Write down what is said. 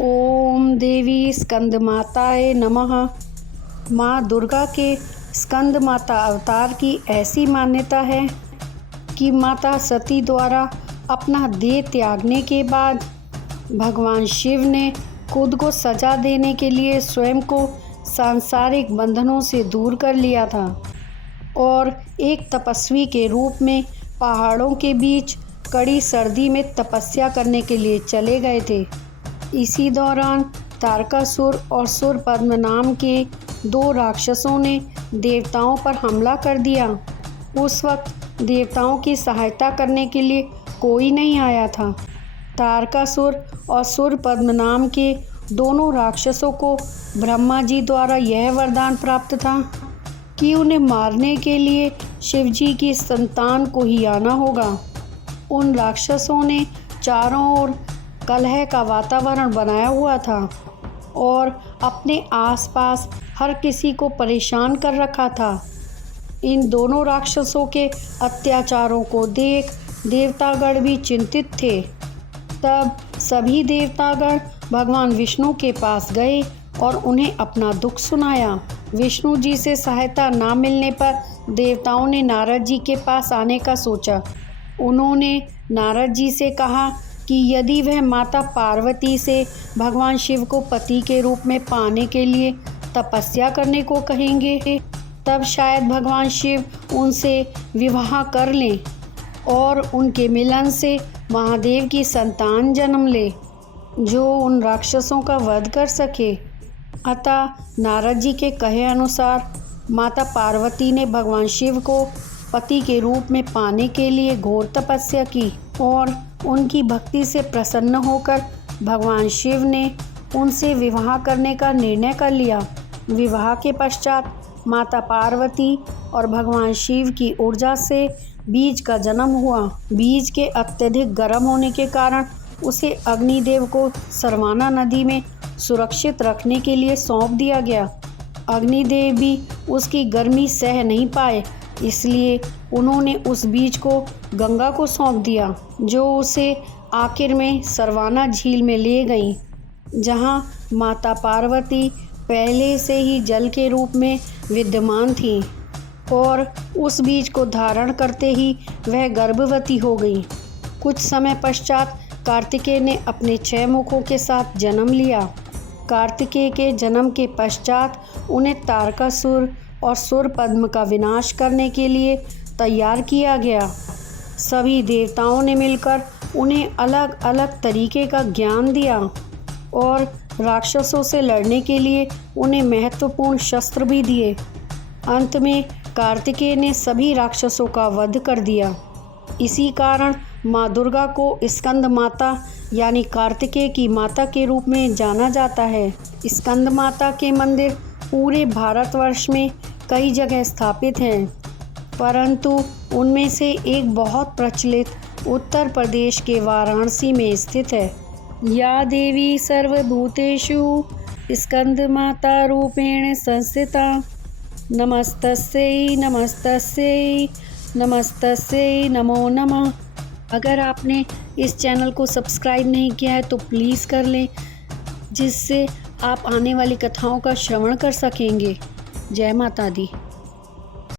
ओम देवी स्कंदमाताए नमः। माँ दुर्गा के स्कंद माता अवतार की ऐसी मान्यता है कि माता सती द्वारा अपना देह त्यागने के बाद भगवान शिव ने खुद को सजा देने के लिए स्वयं को सांसारिक बंधनों से दूर कर लिया था और एक तपस्वी के रूप में पहाड़ों के बीच कड़ी सर्दी में तपस्या करने के लिए चले गए थे। इसी दौरान तारकासुर और सुरपद्म नाम के दो राक्षसों ने देवताओं पर हमला कर दिया। उस वक्त देवताओं की सहायता करने के लिए कोई नहीं आया था। तारकासुर और सुरपद्म नाम के दोनों राक्षसों को ब्रह्मा जी द्वारा यह वरदान प्राप्त था कि उन्हें मारने के लिए शिवजी की संतान को ही आना होगा। उन राक्षसों ने चारों ओर कलह का वातावरण बनाया हुआ था और अपने आसपास हर किसी को परेशान कर रखा था। इन दोनों राक्षसों के अत्याचारों को देख देवतागण भी चिंतित थे। तब सभी देवतागण भगवान विष्णु के पास गए और उन्हें अपना दुख सुनाया। विष्णु जी से सहायता ना मिलने पर देवताओं ने नारद जी के पास आने का सोचा। उन्होंने नारद जी से कहा कि यदि वह माता पार्वती से भगवान शिव को पति के रूप में पाने के लिए तपस्या करने को कहेंगे, तब शायद भगवान शिव उनसे विवाह कर लें और उनके मिलन से महादेव की संतान जन्म ले, जो उन राक्षसों का वध कर सके। अतः नारद जी के कहे अनुसार माता पार्वती ने भगवान शिव को पति के रूप में पाने के लिए घोर तपस्या की और उनकी भक्ति से प्रसन्न होकर भगवान शिव ने उनसे विवाह करने का निर्णय कर लिया। विवाह के पश्चात माता पार्वती और भगवान शिव की ऊर्जा से बीज का जन्म हुआ। बीज के अत्यधिक गर्म होने के कारण उसे अग्निदेव को सरवाना नदी में सुरक्षित रखने के लिए सौंप दिया गया। अग्निदेव भी उसकी गर्मी सह नहीं पाए, इसलिए उन्होंने उस बीज को गंगा को सौंप दिया, जो उसे आखिर में सरवाना झील में ले गई, जहां माता पार्वती पहले से ही जल के रूप में विद्यमान थी और उस बीज को धारण करते ही वह गर्भवती हो गई। कुछ समय पश्चात कार्तिकेय ने अपने 6 मुखों के साथ जन्म लिया। कार्तिकेय के जन्म के पश्चात उन्हें तारकासुर और सुरपद्म का विनाश करने के लिए तैयार किया गया। सभी देवताओं ने मिलकर उन्हें अलग अलग तरीके का ज्ञान दिया और राक्षसों से लड़ने के लिए उन्हें महत्वपूर्ण शस्त्र भी दिए। अंत में कार्तिकेय ने सभी राक्षसों का वध कर दिया। इसी कारण माँ दुर्गा को स्कंद माता यानी कार्तिकेय की माता के रूप में जाना जाता है। स्कंद माता के मंदिर पूरे भारतवर्ष में कई जगह स्थापित हैं, परंतु उनमें से एक बहुत प्रचलित उत्तर प्रदेश के वाराणसी में स्थित है। या देवी सर्वभूतेषु स्कंद माता रूपेण संस्थिता नमस्तस्यै नमस्तस्यै नमस्तस्यै नमो नमः। अगर आपने इस चैनल को सब्सक्राइब नहीं किया है तो प्लीज़ कर लें, जिससे आप आने वाली कथाओं का श्रवण कर सकेंगे। जय माता दी।